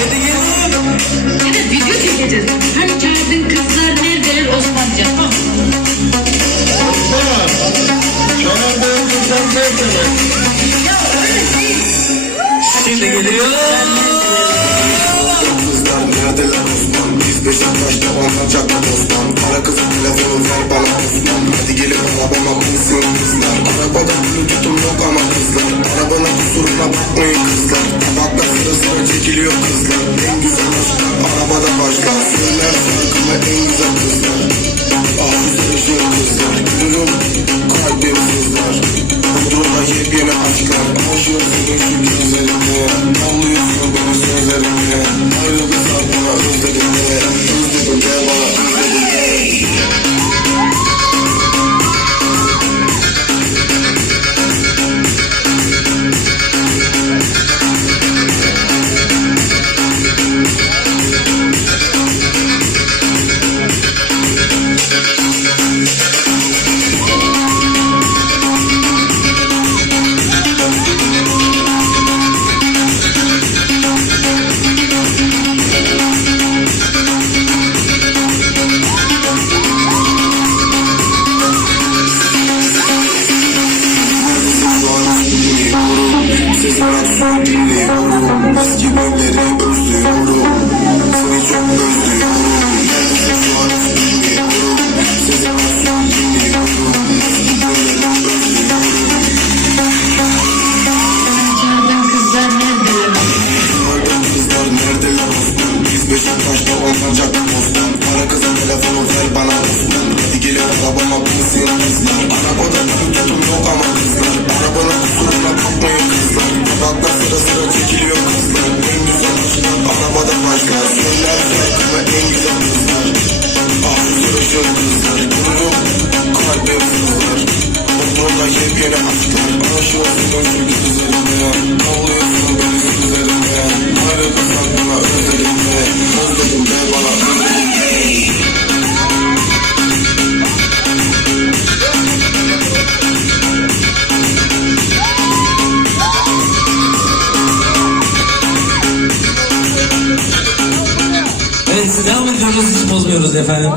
Hadi gelin. Bir de video çekeceğiz. Hani çağırdığın kızlar neredeler Osmancan? Ha? Osman. Çağırdığın kızlar neredeler? Ya öyle değil. Şimdi geliyor. Kızlar neredeler Osman? Biz Beşiktaş'ta olmayacak mı Osman? Para kızın telefonu ver bana Osman. Hadi gelin arabama binsin kızlar. Arabada bluetooth'um yok ama kızlar. Arabana kusuruna bakmayın kızlar. Kalbim sızlar. Bodrum'da yepyeni aşklar. Aşığım senin şu gözlerine. Sizin aksiyonu dinliyorum Eski günleri özlüyorum Seni çok özlüyorum şu an bilmiyorum Sizin aksiyonu dinliyorum Eski günleri özlüyorum Çağırdığın kızlar neredeler? Çağırdığın kızlar Osman Biz Beşiktaş'ta olmayacak mı Osman Para kızın telefonu ver bana Osman Hadi gelin arabama binsin kızlar Arabada tutum yok ama kızlar başlar Söyler şarkımı en güzel kızlar Ah sarışın kızlar Gülürüm kalbim sızlar Motorla yepyeni aşklar. Aşığım senin şu gözlerine Ağlıyorsun devam ediyoruz. Hiç bozmuyoruz efendim.